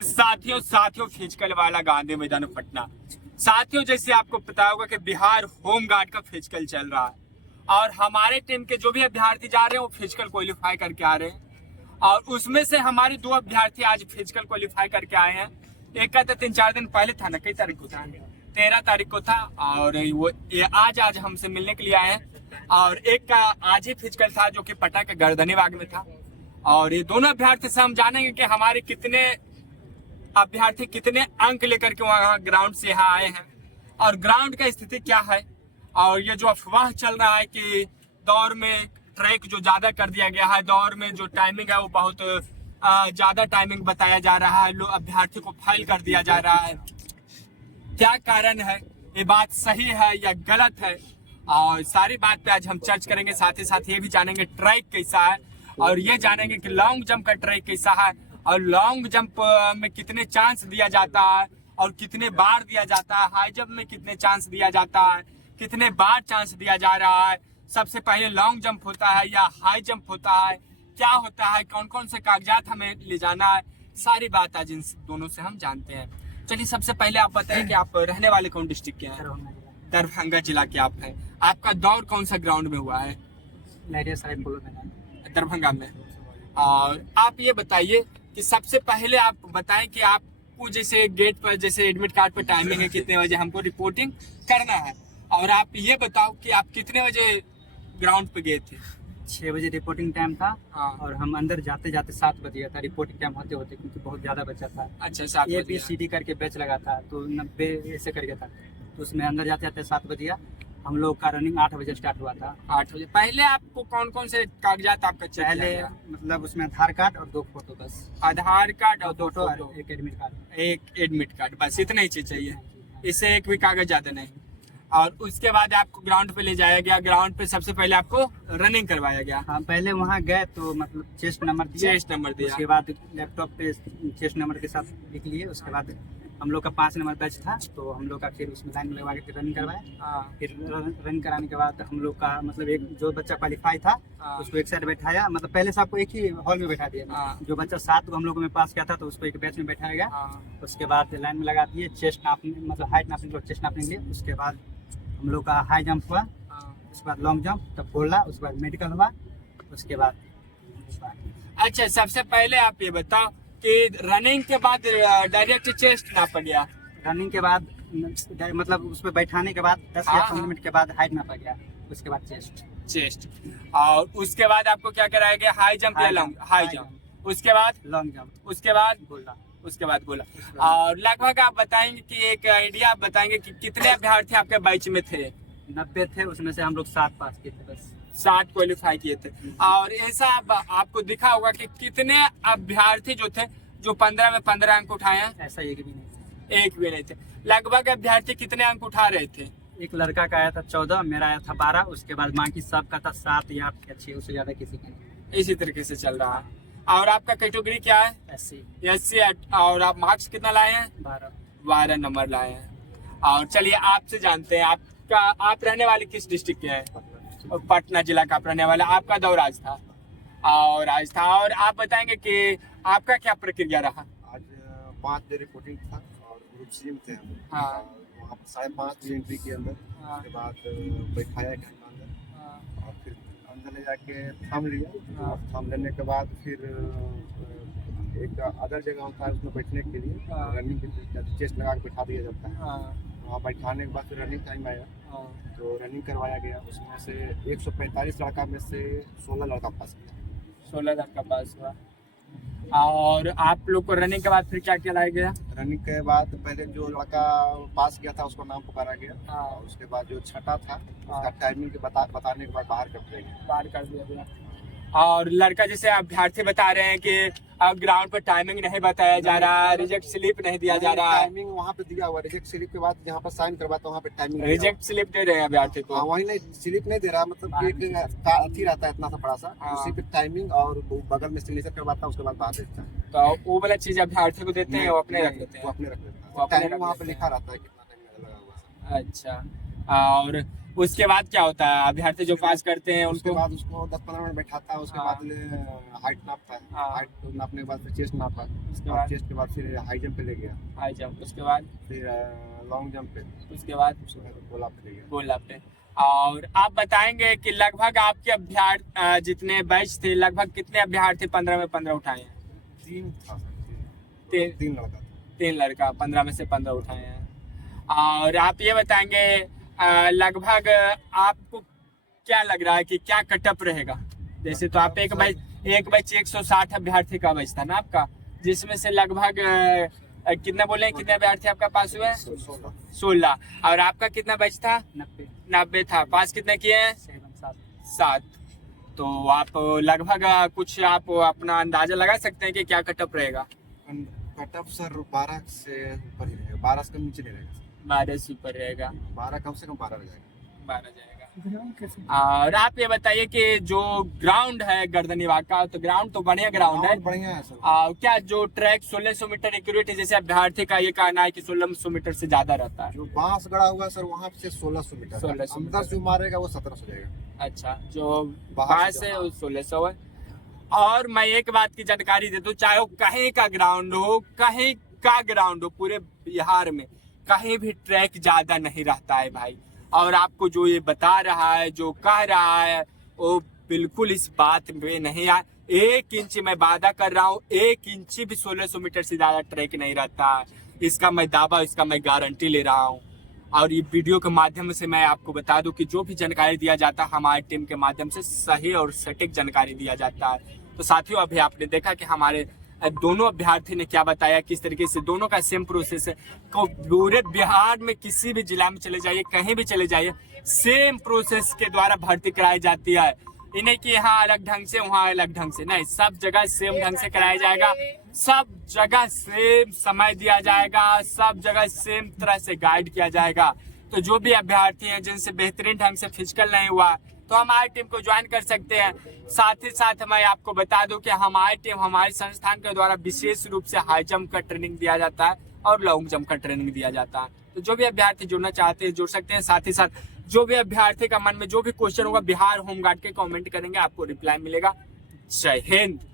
साथियों फिजिकल वाला गांधी मैदान पटना। साथियों, जैसे आपको पता होगा कि बिहार होम गार्ड का फिजिकल चल रहा है और हमारे टीम के जो भी अभ्यर्थी जा रहे हैं वो फिजिकल क्वालिफाई करके आ रहे हैं और उसमें से हमारे 2 अभ्यर्थी आज फिजिकल क्वालिफाई करके आए हैं। एक का तो 3-4 दिन पहले था ना, कई तारीख को था, 13 तारीख को था और वो आज हमसे मिलने के लिए आए हैं और एक का आज ही फिजिकल था जो कि पटना के गर्दनी बाग में था। और ये दोनों अभ्यर्थी से हम जानेंगे कि हमारे कितने अभ्यर्थी कितने अंक लेकर के वहाँ ग्राउंड से यहाँ आए हैं और ग्राउंड का स्थिति क्या है। और ये जो अफवाह चल रहा है कि दौड़ में ट्रैक जो ज्यादा कर दिया गया है, दौड़ में जो टाइमिंग है वो बहुत ज्यादा टाइमिंग बताया जा रहा है, लोग अभ्यर्थी को फेल कर दिया जा रहा है, क्या कारण है, ये बात सही है या गलत है, और सारी बात पे आज हम चर्च करेंगे। साथ ही साथ ये भी जानेंगे ट्रैक कैसा है और ये जानेंगे कि लॉन्ग जंप का ट्रैक कैसा है और लॉन्ग जंप में कितने चांस दिया जाता है और कितने बार दिया जाता है, हाई जंप में कितने चांस दिया जाता है, कितने बार चांस दिया जा रहा है, सबसे पहले लॉन्ग जंप होता है या हाई जंप होता है, क्या होता है, कौन कौन से कागजात हमें ले जाना है, सारी बात आज इन दोनों से हम जानते हैं। चलिए, सबसे पहले आप बताएं कि आप रहने वाले कौन डिस्ट्रिक्ट के हैं? दरभंगा जिला के आप हैं। आपका दौड़ कौन सा ग्राउंड में हुआ है? दरभंगा में। और आप ये बताइए कि सबसे पहले आप बताएं कि आपको जैसे गेट पर जैसे एडमिट कार्ड पर टाइमिंग है कितने बजे हमको रिपोर्टिंग करना है, और आप ये बताओ कि आप कितने बजे ग्राउंड पे गए थे? 6 बजे रिपोर्टिंग टाइम था। हाँ। और हम अंदर जाते जाते 7 बज गया था रिपोर्टिंग टाइम होते होते, क्योंकि बहुत ज्यादा बच्चा था। अच्छा, 7 बजे। ABCD करके बैच लगा था तो 90 ऐसे करके था, तो उसमें अंदर जाते जाते 7 बज गया। हम लोग का रनिंग 8 बजे स्टार्ट हुआ था। 8 बजे। पहले आपको कौन कौन से कागजात आपका पहले मतलब उसमें आधार कार्ड और 2 फोटो बस। आधार कार्ड और 2 फोटो फोटो, और एक एडमिट कार्ड। एक एडमिट कार्ड, बस इतना ही चीज चाहिए, इससे एक भी कागज ज्यादा नहीं। और उसके बाद आपको ग्राउंड पे ले जाया गया। ग्राउंड पे सबसे पहले आपको रनिंग करवाया गया। हाँ, पहले वहाँ गए तो मतलब चेस्ट नंबर दिया। चेस्ट नंबर दिया। उसके बाद लैपटॉप पे चेस्ट नंबर के साथ लिख लिए। उसके बाद हम लोग का 5 नंबर बैच था, तो हम लोग का फिर उसमें लाइन लगवा के रनिंग करवाया। फिर रनिंग कराने के बाद हम लोग का मतलब एक जो बच्चा क्वालिफाई था उसको एक साइड बैठाया, मतलब पहले से आपको एक ही हॉल में बैठा दिया। जो बच्चा 7 को हम लोग में पास किया था तो उसको एक बैच में बैठाया गया। उसके बाद लाइन में लगा दिए, चेस्ट नापने मतलब हाइट नापने के लिए चेस्ट नापने के लिए। उसके बाद हम लोग का हाई जंप हुआ, उसके बाद लॉन्ग जंप, तब गोला, उसके बाद मेडिकल हुआ, उसके बाद। अच्छा, सबसे पहले आप ये बताओ कि रनिंग के बाद डायरेक्ट चेस्ट नापा गया? रनिंग के बाद मतलब उसमें बैठाने के बाद 10 या 15 मिनट के बाद हाइट नापा गया। उसके बाद चेस्ट। और उसके बाद आपको क्या कराया गया? हाई जंप या लॉन्ग? High jump. उसके बाद लॉन्ग जंप। उसके बाद गोला। उसके बाद गोला। और लगभग आप बताएंगे कि एक आइडिया आप बताएंगे कि कितने अभ्यर्थी आपके बैच में थे? 90 थे, उसमें से हम लोग 7 पास किए थे बस। 7 क्वालिफाई किए थे। और ऐसा आपको दिखा होगा कि कितने अभ्यर्थी जो थे जो 15 में 15 अंक उठाए हैं? ऐसा एक भी नहीं था। एक भी नहीं थे। लगभग अभ्यर्थी कितने अंक उठा रहे थे? एक लड़का का आया था 14, मेरा आया था 12, उसके बाद बाकी सब का था 7 या 6, उससे ज्यादा किसी का नहीं। इसी तरीके से चल रहा है। और आपका कैटेगरी क्या है? SC। और आप मार्क्स कितना लाए हैं? 12 नंबर लाए हैं। और चलिए आपसे जानते हैं, आप रहने वाले किस डिस्ट्रिक्ट के हैं? और पटना जिला का आप रहने वाला। आपका दौर आज था और आप बताएंगे कि आपका क्या प्रक्रिया रहा? आज 5 बजे रिपोर्टिंग था और ग्रुप सी में थे हम। हाँ। वहाँ पर 5:30 बजे एंट्री के अंदर। हाँ। उसके बाद बैठाया एक घंटा अंदर और फिर अंदर ले जाके थाम लिया। हाँ। थाम लेने के बाद फिर एक अदर जगह था उसमें बैठने के लिए। हाँ। रनिंग के चेस्ट लगा के बैठा दिया जाता है। वहाँ बैठाने के बाद फिर रनिंग टाइम आया तो रनिंग करवाया गया। उसमें से 145 लड़का में से 16 लड़का पास किया। 16 लड़का पास हुआ। और आप लोग को रनिंग के बाद फिर क्या क्या लाया गया? रनिंग के बाद पहले जो लड़का पास किया था उसको नाम पुकारा गया। उसके बाद जो छठा था उसका टाइमिंग बताने के बाद बाहर कर दिया गया। और लड़का जैसे अभ्यर्थी बता रहे हैं कि ग्राउंड पर टाइमिंग नहीं बताया जा रहा है, रिजेक्ट स्लिप नहीं दिया जा रहा है। टाइमिंग वहाँ पे दिया हुआ, रिजेक्ट स्लिप के बाद जहाँ पर साइन करवाता वहाँ पे टाइमिंग। रिजेक्ट स्लिप दे रहे हैं अभ्यर्थी को? वही नहीं, स्लिप नहीं दे रहा, मतलब एक अथी रहता है इतना सा बड़ा सा, उसी पे टाइमिंग और बगल में सिग्नेचर करवाता है, उसके बाद बाहर देता है। तो वो वाला चीज अभ्यर्थी को देते हैं, वो अपने रख लेते हैं? वो अपने रख लेते हैं। टाइमिंग वहाँ पे लिखा रहता है कितना टाइम लगा हुआ है। अच्छा। और उसके बाद क्या होता है? अभ्यर्थी जो पास करते हैं उसके उनको बाद उसको 10-15 मिनट बैठाता है, उसके हाँ। बाद हाइट नापता है, हाँ। हाइट नापने के बाद फिर चेस्ट नापा, उसके और बाद चेस्ट के बाद फिर हाई जंप पे ले गया, हाई जंप, उसके बाद फिर लॉन्ग जंप पे, उसके बाद गोला पे ले गया। गोला पे। और आप बताएंगे कि लगभग आपके अभ्यर्थी जितने बैच थे, लगभग कितने अभ्यर्थी 15 में 15 उठाए हैं? 3 था सर, तीन 3 लड़का था। 3 लड़का 15 में से 15 उठाए हैं। और आप ये बताएंगे लगभग आपको क्या लग रहा है कि क्या कटअप रहेगा? जैसे तो आप एक बैच 160 अभ्यर्थी का बैच था ना आपका, जिसमें से लगभग कितना बोले हैं, कितने अभ्यर्थी आपका पास हुए? 16। और आपका कितना बैच था? 90 था। पास कितने किए हैं? 7। तो आप लगभग कुछ आप अपना अंदाजा लगा सकते हैं कि क्या कटअप रहेगा? कटअप सर 12 से ऊपर ही रहेगा, 12 से कम नीचे नहीं रहेगा, 12 से ऊपर रहेगा, 12 कम से कम 12 रह जाएगा। 12 जाएगा। और आप ये बताइए कि जो ग्राउंड है गर्दनीबाग का, तो ग्राउंड तो बढ़िया ग्राउंड है। बढ़िया है सर। क्या जो ट्रैक 1600 मीटर एक्यूरेट है, जैसे अभ्यर्थी का ये कहना है कि 1600 मीटर से ज्यादा रहता है? जो बांस गड़ा हुआ है सर वहाँ से 1600 मीटर, 1600 अंदर जो मारेगा वो 1700 जाएगा। अच्छा, जो बाहर बाहर से से जो- 1600 है। और मैं एक बात की जानकारी दे दूं, चाहे वो कहीं का ग्राउंड हो, कहीं का ग्राउंड हो, पूरे बिहार में कहीं भी ट्रैक ज्यादा नहीं रहता है भाई। और आपको जो ये बता रहा है, जो कह रहा है, वो बिल्कुल इस बात में नहीं आए। 1 इंच मैं वादा कर रहा हूँ, 1 इंच भी 1600 मीटर से ज्यादा ट्रैक नहीं रहता है। इसका मैं दावा, इसका मैं गारंटी ले रहा हूँ। और ये वीडियो के माध्यम से मैं आपको बता दूं कि जो भी जानकारी दिया जाता है हमारे टीम के माध्यम से सही और सटीक जानकारी दिया जाता है। तो साथियों, अभी आपने देखा कि हमारे दोनों अभ्यर्थी ने क्या बताया, किस तरीके से दोनों का सेम प्रोसेस है। को पूरे बिहार में किसी भी जिला में चले जाइए, कहीं भी चले जाइए, सेम प्रोसेस के द्वारा भर्ती कराई जाती है। ये नहीं कि यहाँ अलग ढंग से वहाँ अलग ढंग से, नहीं, सब जगह सेम ढंग से कराया जाएगा, सब जगह सेम समय दिया जाएगा, सब जगह सेम तरह से गाइड किया जाएगा। तो जो भी अभ्यर्थी हैं जिनसे बेहतरीन ढंग से फिजिकल नहीं हुआ, तो हमारी टीम को ज्वाइन कर सकते हैं। साथ ही साथ मैं आपको बता दूं कि हमारी टीम, हमारे संस्थान के द्वारा विशेष रूप से हाई जंप का ट्रेनिंग दिया जाता है और लॉन्ग जंप का ट्रेनिंग दिया जाता है। तो जो भी अभ्यर्थी जुड़ना चाहते हैं जुड़ सकते हैं। साथ ही साथ जो भी अभ्यर्थी का मन में जो भी क्वेश्चन होगा, बिहार होमगार्ड के कमेंट करेंगे, आपको रिप्लाई मिलेगा। जय हिंद।